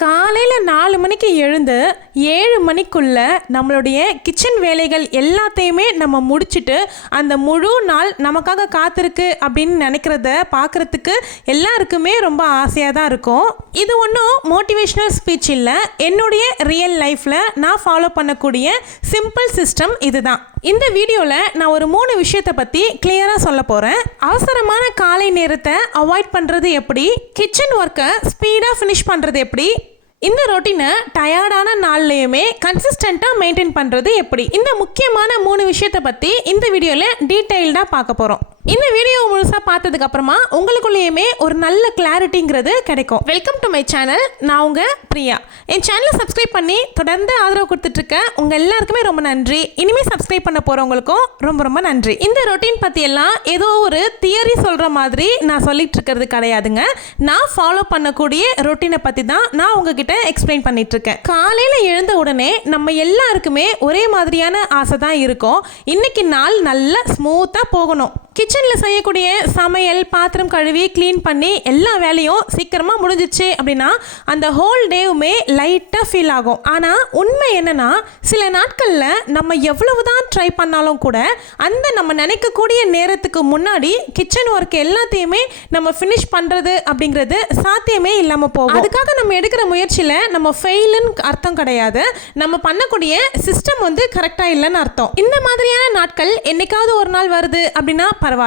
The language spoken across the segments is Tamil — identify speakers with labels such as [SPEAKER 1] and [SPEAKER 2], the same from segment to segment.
[SPEAKER 1] காலையில் நாலு மணிக்கு எழுந்து ஏழு மணிக்குள்ள நம்மளுடைய கிச்சன் வேலைகள் எல்லாத்தையுமே நம்ம முடிச்சுட்டு அந்த முழு நாள் நமக்காக காத்திருக்கு அப்படின்னு நினைக்கிறத பார்க்குறதுக்கு எல்லாருக்குமே ரொம்ப ஆசையாக தான் இருக்கும். இது ஒன்றும் மோட்டிவேஷ்னல் ஸ்பீச் இல்லை. என்னுடைய ரியல் லைஃப்பில் நான் ஃபாலோ பண்ணக்கூடிய சிம்பிள் சிஸ்டம் இதுதான். இந்த வீடியோவில் நான் ஒரு மூணு விஷயத்தை பற்றி கிளியராக சொல்ல போகிறேன் அவசரமான காலை நேரத்தை அவாய்ட் பண்ணுறது எப்படி? கிச்சன் ஒர்க்கை ஸ்பீடாக ஃபினிஷ் பண்ணுறது எப்படி? இந்த ரொட்டீனை டயர்டான நாள்லையுமே கன்சிஸ்டண்ட்டாக மெயின்டைன் பண்ணுறது எப்படி? இந்த முக்கியமான மூணு விஷயத்தை பற்றி இந்த வீடியோவில் டீட்டெயில்டாக பார்க்க போகிறோம் இந்த வீடியோ முழுசாக பார்த்ததுக்கு அப்புறமா உங்களுக்குள்ளேயுமே ஒரு நல்ல கிளாரிட்டிங்கிறது கிடைக்கும். வெல்கம் டு மை சேனல் நான் உங்கள் பிரியா. என் சேனலை சப்ஸ்கிரைப் பண்ணி தொடர்ந்து ஆதரவு கொடுத்துட்ருக்கேன் உங்கள் எல்லாருக்குமே ரொம்ப நன்றி. இனிமேல் சப்ஸ்கிரைப் பண்ண போகிறவங்களுக்கும் ரொம்ப ரொம்ப நன்றி. இந்த ரொட்டீன் பற்றியெல்லாம் ஏதோ ஒரு தியரி சொல்கிற மாதிரி நான் சொல்லிட்டு இருக்கிறது கிடையாதுங்க. நான் ஃபாலோ பண்ணக்கூடிய ரொட்டீனை பற்றி தான் நான் உங்ககிட்ட எக்ஸ்பிளைன் பண்ணிட்டு இருக்கேன் காலையில் எழுந்த உடனே நம்ம எல்லாருக்குமே ஒரே மாதிரியான ஆசை தான் இருக்கும். இன்னைக்கு நாள் நல்லா ஸ்மூத்தாக போகணும். கிச்சன் கிச்சனில் செய்யக்கூடிய சமையல் பாத்திரம் கழுவி க்ளீன் பண்ணி எல்லா வேலையும் சீக்கிரமாக முடிஞ்சிச்சு அப்படின்னா அந்த ஹோல் டேவுமே லைட்டாக ஃபீல் ஆகும். ஆனால் உண்மை என்னன்னா சில நாட்களில் நம்ம எவ்வளவு தான் ட்ரை பண்ணாலும் கூட அந்த நம்ம நினைக்கக்கூடிய நேரத்துக்கு முன்னாடி கிச்சன் ஒர்க் எல்லாத்தையுமே நம்ம ஃபினிஷ் பண்ணுறது அப்படிங்கிறது சாத்தியமே இல்லாமல் போகும். அதுக்காக நம்ம எடுக்கிற முயற்சியில் நம்ம ஃபெயிலுன்னு அர்த்தம் கிடையாது. நம்ம பண்ணக்கூடிய சிஸ்டம் வந்து கரெக்டாக இல்லைன்னு அர்த்தம். இந்த மாதிரியான நாட்கள் என்னைக்காவது ஒரு நாள் வருது அப்படின்னா பரவாயில்ல.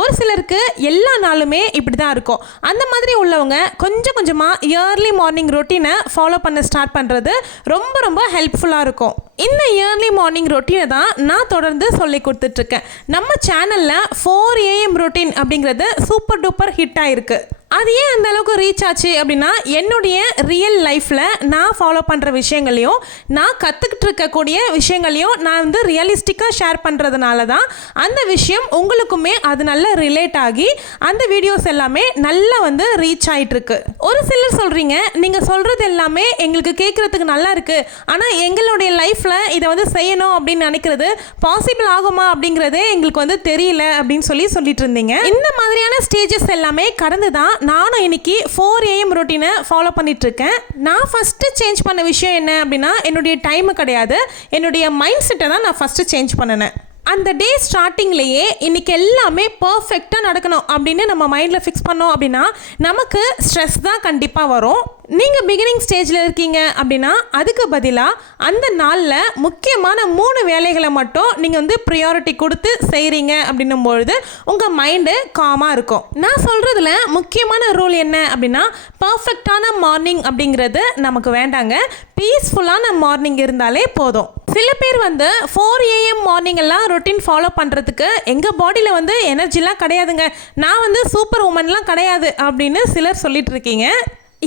[SPEAKER 1] ஒரு சிலருக்கு எல்லா நாளுமே இப்படி தான் இருக்கும். அந்த மாதிரி உள்ளவங்க கொஞ்சம் கொஞ்சமாக இயர்லி மார்னிங் ரொட்டீனை ஃபாலோ பண்ண ஸ்டார்ட் பண்ணுறது ரொம்ப ரொம்ப ஹெல்ப்ஃபுல்லாக இருக்கும். இந்த இயர்லி மார்னிங் ரொட்டீனை தான் நான் தொடர்ந்து சொல்லி கொடுத்துட்ருக்கேன். நம்ம சேனலில் ஃபோர் ஏஎம் ரொட்டீன் அப்படிங்கிறது சூப்பர் டூப்பர் ஹிட் ஆயிருக்கு. அது ஏன் அந்த அளவுக்கு ரீச் ஆச்சு அப்படின்னா என்னுடைய ரியல் லைஃப்பில் நான் ஃபாலோ பண்ணுற விஷயங்களையும் நான் கற்றுக்கிட்டு இருக்கக்கூடிய விஷயங்களையும் நான் வந்து ரியலிஸ்டிக்காக ஷேர் பண்ணுறதுனால தான் அந்த விஷயம் உங்களுக்குமே அது நல்லா ரிலேட் ஆகி அந்த வீடியோஸ் எல்லாமே நல்லா வந்து ரீச் ஆகிட்டுருக்கு ஒரு சிலர் சொல்கிறீங்க நீங்கள் சொல்கிறது எல்லாமே எங்களுக்கு கேட்குறதுக்கு நல்லா இருக்குது ஆனால் எங்களுடைய லைஃப்பில் இதை வந்து செய்யணும் அப்படின்னு நினைக்கிறது பாசிபிள் ஆகுமா அப்படிங்கிறதே எங்களுக்கு வந்து தெரியல அப்படின்னு சொல்லி சொல்லிட்டு இருந்தீங்க. இந்த மாதிரியான ஸ்டேஜஸ் எல்லாமே கடந்து தான் நானும் இன்னைக்கு ஃபோர் ஏஎம் ரொட்டீனை ஃபாலோ பண்ணிட்டு இருக்கேன். நான் ஃபஸ்ட்டு சேஞ்ச் பண்ண விஷயம் என்ன அப்படின்னா என்னுடைய டைமு கிடையாது. என்னுடைய மைண்ட் செட்டை தான் நான் ஃபஸ்ட்டு சேஞ்ச் பண்ணினேன். அந்த டே ஸ்டார்டிங்லேயே இன்னைக்கு எல்லாமே பர்ஃபெக்டாக நடக்கணும் அப்படின்னு நம்ம மைண்டில் ஃபிக்ஸ் பண்ணோம் அப்படின்னா நமக்கு ஸ்ட்ரெஸ் தான் கண்டிப்பாக வரும். நீங்கள் பிகினிங் ஸ்டேஜில் இருக்கீங்க அப்படின்னா அதுக்கு பதிலாக அந்த நாளில் முக்கியமான மூணு வேலைகளை மட்டும் நீங்கள் வந்து ப்ரியாரிட்டி கொடுத்து செய்கிறீங்க அப்படின்னும் பொழுது உங்கள் மைண்டு காமாக இருக்கும். நான் சொல்கிறதுல முக்கியமான ரூல் என்ன அப்படின்னா பர்ஃபெக்டான மார்னிங் அப்படிங்கிறது நமக்கு வேண்டாங்க. பீஸ்ஃபுல்லான மார்னிங் இருந்தாலே போதும். சில பேர் வந்து ஃபோர் ஏஎம் மார்னிங் எல்லாம் ரொட்டீன் ஃபாலோ பண்ணுறதுக்கு எங்கள் பாடியில் வந்து எனர்ஜிலாம் கிடையாதுங்க. நான் வந்து சூப்பர் உமன்லாம் கிடையாது அப்படின்னு சிலர் சொல்லிட்டு இருக்கீங்க.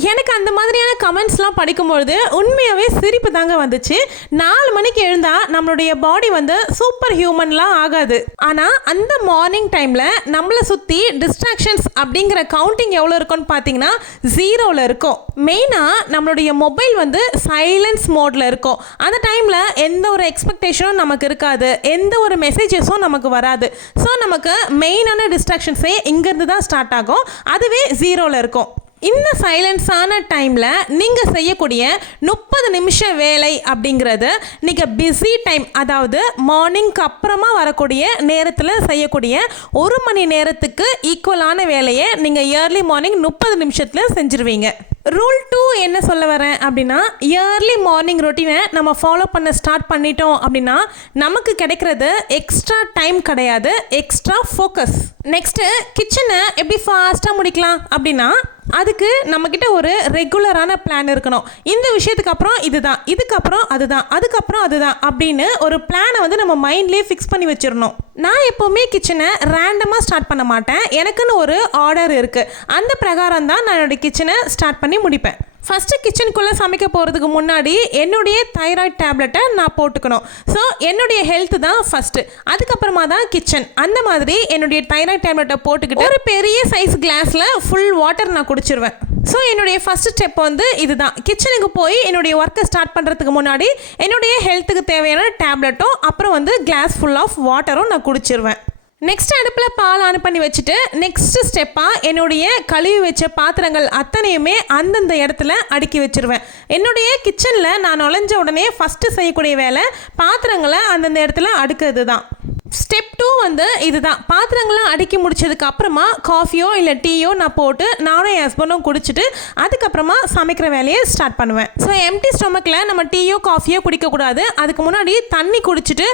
[SPEAKER 1] எனக்கு அந்த மாதிரியான கமெண்ட்ஸ்லாம் படிக்கும்பொழுது உண்மையாகவே சிரிப்பு தாங்க வந்துச்சு. நாலு மணிக்கு எழுந்தால் நம்மளுடைய பாடி வந்து சூப்பர் ஹியூமன்லாம் ஆகாது. ஆனால் அந்த மார்னிங் டைமில் நம்மளை சுற்றி டிஸ்ட்ராக்ஷன்ஸ் அப்படிங்கிற கவுண்டிங் எவ்வளோ இருக்கும்னு பார்த்தீங்கன்னா ஜீரோவில் இருக்கும். மெயினாக நம்மளுடைய மொபைல் வந்து சைலன்ஸ் மோடில் இருக்கும். அந்த டைமில் எந்த ஒரு எக்ஸ்பெக்டேஷனும் நமக்கு இருக்காது. எந்த ஒரு மெசேஜஸும் நமக்கு வராது. ஸோ நமக்கு மெயினான டிஸ்ட்ராக்ஷன்ஸே இங்கேருந்து தான் ஸ்டார்ட் ஆகும். அதுவே ஜீரோவில் இருக்கும். இந்த சைலன்ஸான டைமில் நீங்கள் செய்யக்கூடிய முப்பது நிமிஷம் வேலை அப்படிங்கிறது நீங்கள் பிஸி டைம் அதாவது மார்னிங்க்கு அப்புறமா வரக்கூடிய நேரத்தில் செய்யக்கூடிய ஒரு மணி நேரத்துக்கு ஈக்குவலான வேலையை நீங்கள் இயர்லி மார்னிங் முப்பது நிமிஷத்தில் செஞ்சுருவீங்க. ரூல் டூ என்ன சொல்ல வரேன் அப்படின்னா இயர்லி மார்னிங் ரொட்டீனை நம்ம ஃபாலோ பண்ண ஸ்டார்ட் பண்ணிட்டோம் அப்படின்னா நமக்கு கிடைக்கிறது எக்ஸ்ட்ரா டைம் கிடையாது எக்ஸ்ட்ரா ஃபோக்கஸ் நெக்ஸ்ட்டு கிச்சனை எப்படி ஃபாஸ்ட்டாக முடிக்கலாம் அப்படின்னா அதுக்கு நம்மக்கிட்ட ஒரு ரெகுலரான பிளான் இருக்கணும். இந்த விஷயத்துக்கு அப்புறம் இதுதான் இதுக்கப்புறம் அதுதான் அதுக்கப்புறம் அதுதான் அப்படின்னு ஒரு பிளானை வந்து நம்ம மைண்ட்லேயே ஃபிக்ஸ் பண்ணி வச்சிடணும். நான் எப்போவுமே கிச்சனை ரேண்டமாக ஸ்டார்ட் பண்ண மாட்டேன். எனக்குன்னு ஒரு ஆர்டர் இருக்குது அந்த பிரகாரம் தான் நான் என்னோடய கிச்சனை ஸ்டார்ட் பண்ணி முடிப்பேன். ஃபஸ்ட்டு கிச்சனுக்குள்ளே சமைக்க போகிறதுக்கு முன்னாடி என்னுடைய தைராய்டு டேப்லெட்டை நான் போட்டுக்கணும். ஸோ என்னுடைய ஹெல்த்து தான் ஃபஸ்ட்டு அதுக்கப்புறமா தான் கிச்சன் அந்த மாதிரி என்னுடைய தைராய்டு டேப்லெட்டை போட்டுக்கிட்டு ஒரு பெரிய சைஸ் கிளாஸில் ஃபுல் வாட்டர் நான் குடிச்சிருவேன். ஸோ என்னுடைய ஃபஸ்ட் ஸ்டெப் வந்து இதுதான். கிச்சனுக்கு போய் என்னுடைய ஒர்க்கை ஸ்டார்ட் பண்ணுறதுக்கு முன்னாடி என்னுடைய ஹெல்த்துக்கு தேவையான டேப்லெட்டும் அப்புறம் வந்து கிளாஸ் ஃபுல் ஆஃப் வாட்டரும் நான் குடிச்சிருவேன். நெக்ஸ்ட் அடுப்பில் பால் ஆன் பண்ணி வச்சுட்டு நெக்ஸ்ட் ஸ்டெப்பாக என்னுடைய கழுவி வச்ச பாத்திரங்கள் அத்தனையுமே அந்தந்த இடத்துல அடுக்கி வச்சிருவேன். என்னுடைய கிச்சனில் நான் நுழைஞ்ச உடனே ஃபஸ்ட்டு செய்யக்கூடிய வேலை பாத்திரங்களை அந்தந்த இடத்துல அடுக்கிறது தான் ஸ்டெப் டூ வந்து இதுதான். பாத்திரங்கள்லாம் அடுக்கி முடிச்சதுக்கு அப்புறமா காஃபியோ இல்லை டீயோ நான் போட்டு நானும் என் ஹஸ்பண்டும் குடிச்சிட்டு அதுக்கப்புறமா சமைக்கிற வேலையை ஸ்டார்ட் பண்ணுவேன். ஸோ எம்டி ஸ்டொமக்கில் நம்ம டீயோ காஃபியோ குடிக்கக்கூடாது. அதுக்கு முன்னாடி தண்ணி குடிச்சிட்டு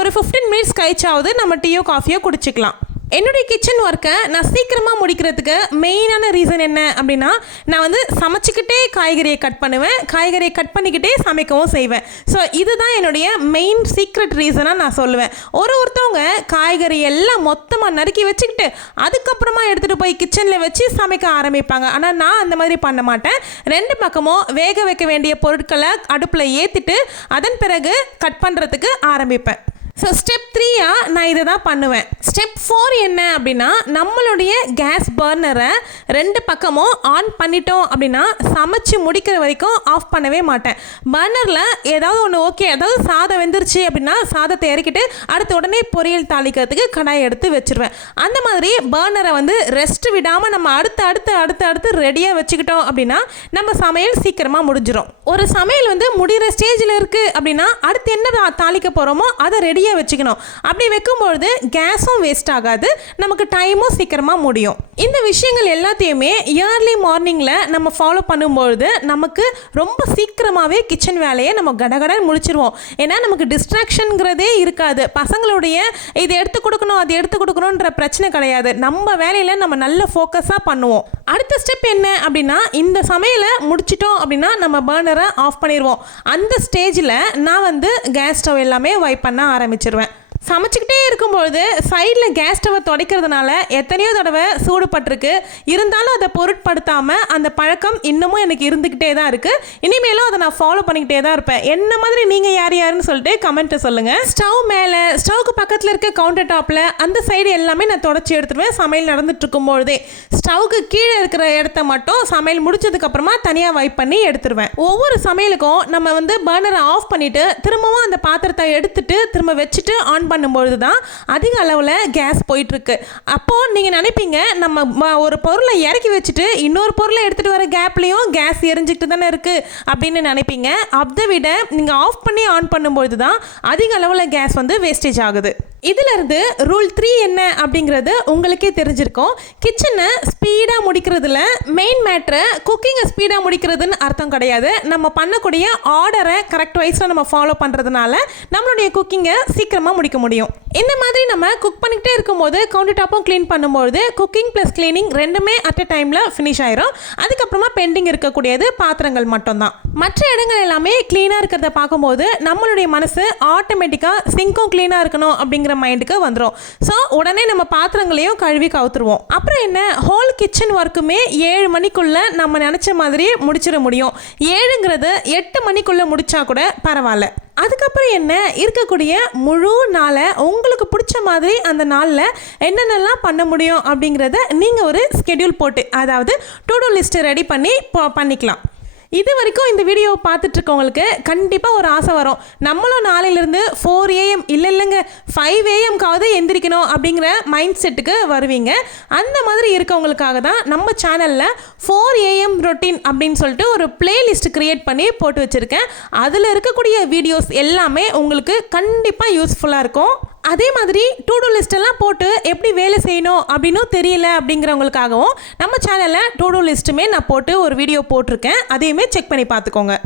[SPEAKER 1] ஒரு ஃபிஃப்டீன் மினிட்ஸ் கழிச்சாவது நம்ம டீயோ காஃபியோ குடிச்சிக்கலாம். என்னுடைய கிச்சன் ஒர்க்கை நான் சீக்கிரமாக முடிக்கிறதுக்கு மெயினான ரீசன் என்ன அப்படின்னா நான் வந்து சமைச்சிக்கிட்டே காய்கறியை கட் பண்ணுவேன். காய்கறியை கட் பண்ணிக்கிட்டே சமைக்கவும் செய்வேன். ஸோ இதுதான் என்னுடைய மெயின் சீக்ரெட் ரீசனாக நான் சொல்லுவேன். ஒரு ஒருத்தவங்க காய்கறி எல்லாம் மொத்தமாக நறுக்கி வச்சுக்கிட்டு அதுக்கப்புறமா எடுத்துகிட்டு போய் கிச்சனில் வச்சு சமைக்க ஆரம்பிப்பாங்க. ஆனால் நான் அந்த மாதிரி பண்ண மாட்டேன். ரெண்டு பக்கமும் வேக வைக்க வேண்டிய பொருட்களை அடுப்பில் ஏற்றிட்டு அதன் பிறகு கட் பண்ணுறதுக்கு ஆரம்பிப்பேன். ஸோ ஸ்டெப் த்ரீயா நான் இதை தான் பண்ணுவேன். ஸ்டெப் ஃபோர் என்ன அப்படின்னா நம்மளுடைய கேஸ் பர்னரை ரெண்டு பக்கமும் ஆன் பண்ணிட்டோம் அப்படின்னா சமைச்சு முடிக்கிற வரைக்கும் ஆஃப் பண்ணவே மாட்டேன். பர்னரில் ஏதாவது ஒன்று ஓகே அதாவது சாதம் வெந்துருச்சு அப்படின்னா சாதத்தை இறக்கிட்டு அடுத்த உடனே பொரியல் தாளிக்கிறதுக்கு கடாயை எடுத்து வச்சுருவேன். அந்த மாதிரி பர்னரை வந்து ரெஸ்ட் விடாமல் நம்ம அடுத்து அடுத்து அடுத்து அடுத்து ரெடியாக வச்சுக்கிட்டோம் அப்படின்னா நம்ம சமையல் சீக்கிரமாக முடிஞ்சிடும் ஒரு சமையல் வந்து முடிகிற ஸ்டேஜில் இருக்குது அப்படின்னா அடுத்து என்ன தாளிக்க போகிறோமோ அதை ரெடியாக வச்சுக்கணும். அப்படி வைக்கும்பொழுது கேஸும் வேஸ்ட் ஆகாது. நமக்கு டைமும் சீக்கிரமாக முடியும். இந்த விஷயங்கள் எல்லாத்தையுமே இயர்லி மார்னிங்கில் நம்ம ஃபாலோ பண்ணும்பொழுது நமக்கு ரொம்ப சீக்கிரமாகவே கிச்சன் வேலையை நம்ம கடகடன் முடிச்சிருவோம். ஏன்னா நமக்கு டிஸ்ட்ராக்ஷனுங்கிறதே இருக்காது. பசங்களுடைய இது எடுத்து கொடுக்கணும் அது எடுத்து கொடுக்கணுன்ற பிரச்சனை கிடையாது. நம்ம வேலையில் நம்ம நல்ல ஃபோக்கஸாக பண்ணுவோம். அடுத்த ஸ்டெப் என்ன அப்படின்னா இந்த சமையலை முடிச்சிட்டோம் அப்படின்னா நம்ம பர்னரை ஆஃப் பண்ணிடுவோம் அந்த ஸ்டேஜில் நான் வந்து கேஸ் ஸ்டவ் எல்லாமே வைப் பண்ண ஆரம்பிச்சிருவேன். சமைச்சிக்கிட்டே இருக்கும்பொழுது சைடில் கேஸ் ஸ்டவை துடைக்கிறதுனால எத்தனையோ தடவை சூடுபட்டிருக்கு. இருந்தாலும் அதை பொருட்படுத்தாமல் அந்த பழக்கம் இன்னமும் எனக்கு இருந்துக்கிட்டே தான் இருக்குது இனிமேலும் அதை நான் ஃபாலோ பண்ணிக்கிட்டே தான் இருப்பேன். என்ன மாதிரி நீங்கள் யார் யாருன்னு சொல்லிட்டு கமெண்ட்டை சொல்லுங்கள் ஸ்டவ் மேலே ஸ்டவ்க்கு பக்கத்தில் இருக்க கவுண்டர் டாப்பில் அந்த சைடு எல்லாமே நான் தொடச்சி எடுத்துருவேன். சமையல் நடந்துட்டு இருக்கும்பொழுதே. ஸ்டவ்க்கு கீழே இருக்கிற இடத்த மட்டும் சமையல் முடிச்சதுக்கப்புறமா தனியாக வைப் பண்ணி எடுத்துருவேன். ஒவ்வொரு சமையலுக்கும் நம்ம வந்து பர்னரை ஆஃப் பண்ணிவிட்டு திரும்பவும் அந்த பாத்திரத்தை எடுத்துட்டு திரும்ப வச்சுட்டு ஆன் பண்ணும்பொழுது தான் அதிக அளவில் கேஸ் போயிட்டுருக்கு. அப்போது நீங்கள் நினைப்பீங்க நம்ம ஒரு பொருளை இறக்கி வச்சுட்டு இன்னொரு பொருளை எடுத்துகிட்டு வர கேப்லேயும் கேஸ் எரிஞ்சுக்கிட்டு தானே இருக்குது அப்படின்னு நினைப்பீங்க. அதை விட நீங்கள் ஆஃப் பண்ணி ஆன் பண்ணும்பொழுது தான் அதிக அளவில் கேஸ் வந்து வேஸ்டேஜ் ஆகுது. இதுல இருந்து ரூல் த்ரீ என்ன அப்படிங்கிறது உங்களுக்கே தெரிஞ்சிருக்கும். கிச்சனை ஸ்பீடாக முடிக்கிறதுல மெயின் மேட்ரு குக்கிங்கை ஸ்பீடாக முடிக்கிறதுன்னு அர்த்தம் கிடையாது. நம்ம பண்ணக்கூடிய ஆர்டரை கரெக்ட் வைஸில் நம்ம ஃபாலோ பண்ணுறதுனால நம்மளுடைய குக்கிங்கை சீக்கிரமாக முடிக்க முடியும். இந்த மாதிரி நம்ம குக் பண்ணிக்கிட்டே இருக்கும்போது கவுண்டர் டாப்பும் க்ளீன் பண்ணும்போது குக்கிங் ப்ளஸ் க்ளீனிங் ரெண்டுமே அட் அ டைமில் ஃபினிஷ் ஆயிரும். அதுக்கப்புறமா பெண்டிங் இருக்கக்கூடியது பாத்திரங்கள் மட்டும்தான். மற்ற இடங்கள் எல்லாமே க்ளீனாக இருக்கிறத பார்க்கும்போது நம்மளுடைய மனசு ஆட்டோமேட்டிக்காக சிங்க்கும் க்ளீனாக இருக்கணும் அப்படிங்கிற மைண்டுக்கு வந்துடும் ஸோ உடனே நம்ம பாத்திரங்களையும் கழுவி கவுத்துருவோம். அப்புறம் என்ன? ஹோல் கிச்சன் ஒர்க்குமே ஏழு மணிக்குள்ளே நம்ம நினச்ச மாதிரி முடிச்சிட முடியும். ஏழுங்கிறது எட்டு மணிக்குள்ளே முடித்தா கூட பரவாயில்ல. அதுக்கப்புறம் என்ன? இருக்கக்கூடிய முழு நாளை உங்களுக்கு பிடிச்ச மாதிரி அந்த நாளில் என்னென்னலாம் பண்ண முடியும் அப்படிங்கிறத நீங்கள் ஒரு ஸ்கெடியூல் போட்டு அதாவது டு டூ லிஸ்ட்டு ரெடி பண்ணி பண்ணிக்கலாம். இது வரைக்கும் இந்த வீடியோவை பார்த்துட்ருக்கவங்களுக்கு கண்டிப்பாக ஒரு ஆசை வரும். நம்மளும் நாளையிலேருந்து ஃபோர் ஏஎம் இல்லை இல்லைங்க ஃபைவ் ஏஎம்காவது எந்திரிக்கணும் அப்படிங்கிற மைண்ட் செட்டுக்கு வருவீங்க. அந்த மாதிரி இருக்கவங்களுக்காக தான் நம்ம சேனலில் ஃபோர் ஏஎம் ரொட்டீன் அப்படின்னு சொல்லிட்டு ஒரு பிளேலிஸ்ட் க்ரியேட் பண்ணி போட்டு வச்சுருக்கேன். அதில் இருக்கக்கூடிய வீடியோஸ் எல்லாமே உங்களுக்கு கண்டிப்பாக யூஸ்ஃபுல்லாக இருக்கும். அதே மாதிரி டூ டூ லிஸ்ட்டெல்லாம் போட்டு எப்படி வேலை செய்யணும் அப்படின்னும் தெரியல அப்படிங்கிறவங்களுக்காகவும் நம்ம சேனலில் டூ டூ லிஸ்ட்டுமே நான் போட்டு ஒரு வீடியோ போட்டிருக்கேன். அதையுமே செக் பண்ணி பார்த்துக்கோங்க.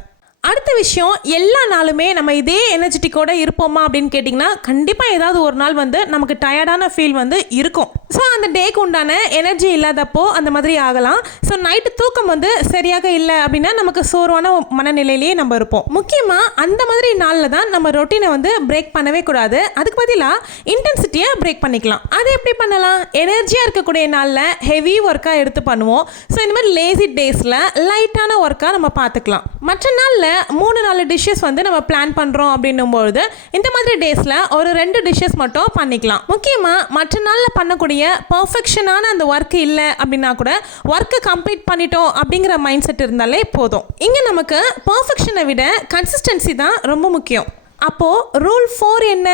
[SPEAKER 1] அடுத்த விஷயம் எல்லா நாளுமே நம்ம இதே எனர்ஜெட்டிக்கோடு இருப்போமா அப்படின்னு கேட்டிங்கன்னா கண்டிப்பாக ஏதாவது ஒரு நாள் வந்து நமக்கு டயர்டான ஃபீல் வந்து இருக்கும். ஸோ அந்த டேக்கு உண்டான எனர்ஜி இல்லாதப்போ அந்த மாதிரி ஆகலாம். ஸோ நைட்டு தூக்கம் வந்து சரியாக இல்லை அப்படின்னா நமக்கு சோர்வான மனநிலையிலேயே நம்ம இருப்போம். முக்கியமாக அந்த மாதிரி நாளில் தான் நம்ம ரொட்டீனை வந்து பிரேக் பண்ணவே கூடாது. அதுக்கு பதிலாக இன்டென்சிட்டியை பிரேக் பண்ணிக்கலாம். அது எப்படி பண்ணலாம்? எனர்ஜியாக இருக்கக்கூடிய நாளில் ஹெவி ஒர்க்காக எடுத்து பண்ணுவோம். ஸோ இந்த மாதிரி லேசி டேஸில் லைட்டான ஒர்க்காக நம்ம பார்த்துக்கலாம் மற்ற நாளில் மூணு நாலு டிஷ்ஷஸ் வந்து நம்ம பிளான் பண்ணுறோம் அப்படின்னும்பொழுது இந்த மாதிரி டேஸில் ஒரு ரெண்டு டிஷ்ஷஸ் மட்டும் பண்ணிக்கலாம். முக்கியமாக மற்ற நாளில் பண்ணக்கூடிய பர்ஃபெக்ஷனான அந்த ஒர்க் இல்லை அப்படின்னா கூட ஒர்க்கை கம்ப்ளீட் பண்ணிட்டோம் அப்படிங்கிற மைண்ட் செட் இருந்தாலே போதும். இங்கே நமக்கு பர்ஃபெக்ஷனை விட கன்சிஸ்டன்சி தான் ரொம்ப முக்கியம். அப்போது ரூல் ஃபோர் என்ன?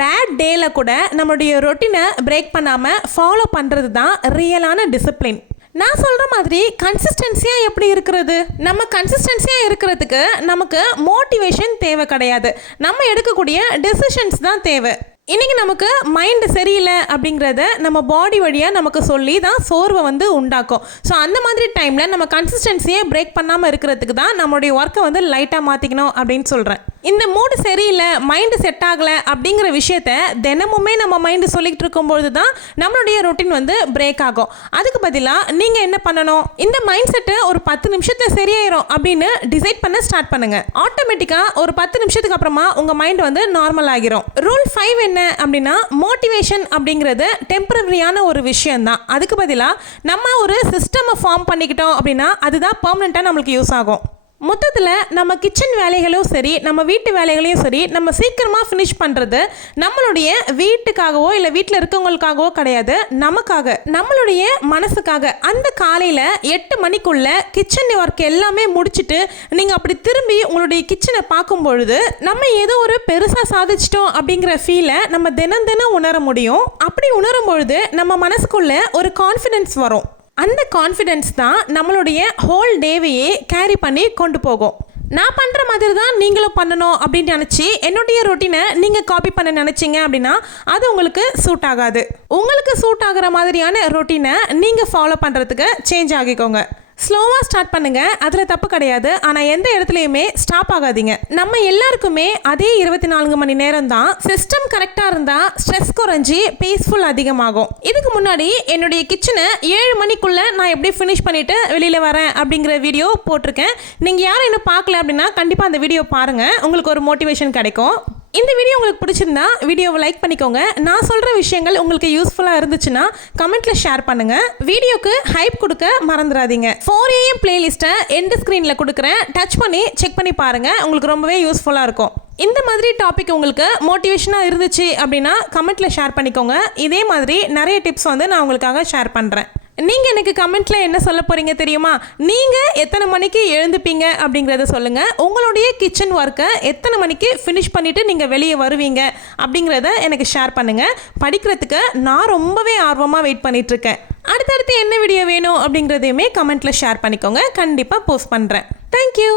[SPEAKER 1] பேட் டேல கூட நம்மளுடைய ரொட்டினை பிரேக் பண்ணாமல் ஃபாலோ பண்ணுறது தான் ரியலான டிசிப்ளின் நான் சொல்கிற மாதிரி கன்சிஸ்டன்சியாக எப்படி இருக்கிறது? நம்ம கன்சிஸ்டன்சியாக இருக்கிறதுக்கு நமக்கு மோட்டிவேஷன் தேவை கிடையாது. நம்ம எடுக்கக்கூடிய டெசிஷன்ஸ் தான் தேவை. இன்றைக்கி நமக்கு மைண்டு சரியில்லை அப்படிங்கிறத நம்ம பாடி வழியாக நமக்கு சொல்லி தான் சோர்வை வந்து உண்டாக்கும். ஸோ அந்த மாதிரி டைமில் நம்ம கன்சிஸ்டன்சியே பிரேக் பண்ணாமல் இருக்கிறதுக்கு தான் நம்மளுடைய ஒர்க்கை வந்து லைட்டாக மாற்றிக்கணும் அப்படின்னு சொல்கிறேன் இந்த மூடு சரியில்லை மைண்டு செட் ஆகலை அப்படிங்கிற விஷயத்த தினமுமே நம்ம மைண்டு சொல்லிக்கிட்டு இருக்கும்பொழுது தான் நம்மளுடைய ரொட்டீன் வந்து பிரேக் ஆகும். அதுக்கு பதிலாக நீங்கள் என்ன பண்ணணும்? இந்த மைண்ட் செட்டு ஒரு பத்து நிமிஷத்தில் சரியாயிரும் அப்படின்னு டிசைட் பண்ண ஸ்டார்ட் பண்ணுங்கள் ஆட்டோமேட்டிக்காக ஒரு பத்து நிமிஷத்துக்கு அப்புறமா உங்கள் மைண்ட் வந்து நார்மல் ஆகிரும். ரூல் ஃபைவ் என்ன? அப்படின்னா மோட்டிவேஷன் அப்படிங்கிறது டெம்பரரியான ஒரு விஷயந்தான் அதுக்கு பதிலாக நம்ம ஒரு சிஸ்டமை ஃபார்ம் பண்ணிக்கிட்டோம் அப்படின்னா அதுதான் பர்மனெண்ட்டாக நம்மளுக்கு யூஸ் ஆகும். மொத்தத்தில் நம்ம கிச்சன் வேலைகளும் சரி நம்ம வீட்டு வேலைகளையும் சரி நம்ம சீக்கிரமாக ஃபினிஷ் பண்ணுறது நம்மளுடைய வீட்டுக்காகவோ இல்லை வீட்டில் இருக்கவங்களுக்காகவோ கிடையாது. நமக்காக நம்மளுடைய மனசுக்காக. அந்த காலையில் எட்டு மணிக்குள்ள கிச்சன் ஒர்க் எல்லாமே முடிச்சுட்டு நீங்கள் அப்படி திரும்பி உங்களுடைய கிச்சனை பார்க்கும் பொழுது நம்ம ஏதோ ஒரு பெருசாக சாதிச்சிட்டோம் அப்படிங்கிற ஃபீலை நம்ம தினம் தினம் உணர முடியும். அப்படி உணரும் பொழுது நம்ம மனசுக்குள்ளே ஒரு கான்ஃபிடென்ஸ் வரும். அந்த கான்ஃபிடென்ஸ் தான் நம்மளுடைய ஹோல் டேவையே கேரி பண்ணி கொண்டு போகும். நான் பண்ணுற மாதிரி தான் நீங்களும் பண்ணணும் அப்படின்னு நினச்சி என்னுடைய ரொட்டீனை நீங்கள் காப்பி பண்ண நினச்சிங்க அப்படின்னா அது உங்களுக்கு சூட் ஆகாது. உங்களுக்கு சூட் ஆகிற மாதிரியான ரொட்டீனை நீங்கள் ஃபாலோ பண்ணுறதுக்கு சேஞ்ச் ஆகிக்கோங்க. ஸ்லோவாக ஸ்டார்ட் பண்ணுங்கள் அதில் தப்பு கிடையாது. ஆனால் எந்த இடத்துலையுமே ஸ்டாப் ஆகாதீங்க. நம்ம எல்லாருக்குமே அதே இருபத்தி நான்கு மணி நேரம் தான் சிஸ்டம் கரெக்டாக இருந்தால் ஸ்ட்ரெஸ் குறைஞ்சி பீஸ்ஃபுல் அதிகமாகும். இதுக்கு முன்னாடி என்னுடைய கிச்சனை ஏழு மணிக்குள்ளே நான் எப்படி ஃபினிஷ் பண்ணிவிட்டு வெளியில் வரேன் அப்படிங்கிற வீடியோ போட்டிருக்கேன். நீங்கள் யாரும் இன்னும் பார்க்கல அப்படின்னா கண்டிப்பாக அந்த வீடியோ பாருங்கள் உங்களுக்கு ஒரு மோட்டிவேஷன் கிடைக்கும். இந்த வீடியோ உங்களுக்கு பிடிச்சிருந்தா வீடியோவை லைக் பண்ணிக்கோங்க. நான் சொல்கிற விஷயங்கள் உங்களுக்கு யூஸ்ஃபுல்லாக இருந்துச்சுன்னா கமெண்ட்டில் ஷேர் பண்ணுங்கள் வீடியோக்கு ஹைப் கொடுக்க மறந்துடாதீங்க. ஃபோர் ஏஎம் பிளேலிஸ்ட்டை எண்டு ஸ்க்ரீனில் கொடுக்குறேன். டச் பண்ணி செக் பண்ணி பாருங்கள் உங்களுக்கு ரொம்பவே யூஸ்ஃபுல்லாக இருக்கும். இந்த மாதிரி டாபிக் உங்களுக்கு மோட்டிவேஷனாக இருந்துச்சு அப்படின்னா கமெண்ட்டில் ஷேர் பண்ணிக்கோங்க. இதே மாதிரி நிறைய டிப்ஸ் வந்து நான் உங்களுக்காக ஷேர் பண்ணுறேன் நீங்கள் எனக்கு கமெண்ட்டில் என்ன சொல்ல போகிறீங்க தெரியுமா? நீங்கள் எத்தனை மணிக்கு எழுந்துப்பீங்க அப்படிங்கிறத சொல்லுங்கள் உங்களுடைய கிச்சன் ஒர்க்கை எத்தனை மணிக்கு ஃபினிஷ் பண்ணிவிட்டு நீங்கள் வெளியே வருவீங்க அப்படிங்கிறத எனக்கு ஷேர் பண்ணுங்கள் படிக்கிறதுக்கு நான் ரொம்பவே ஆர்வமாக வெயிட் பண்ணிகிட்ருக்கேன் அடுத்தடுத்து என்ன வீடியோ வேணும் அப்படிங்கிறதையுமே கமெண்ட்டில் ஷேர் பண்ணிக்கோங்க. கண்டிப்பாக போஸ்ட் பண்ணுறேன் தேங்க்யூ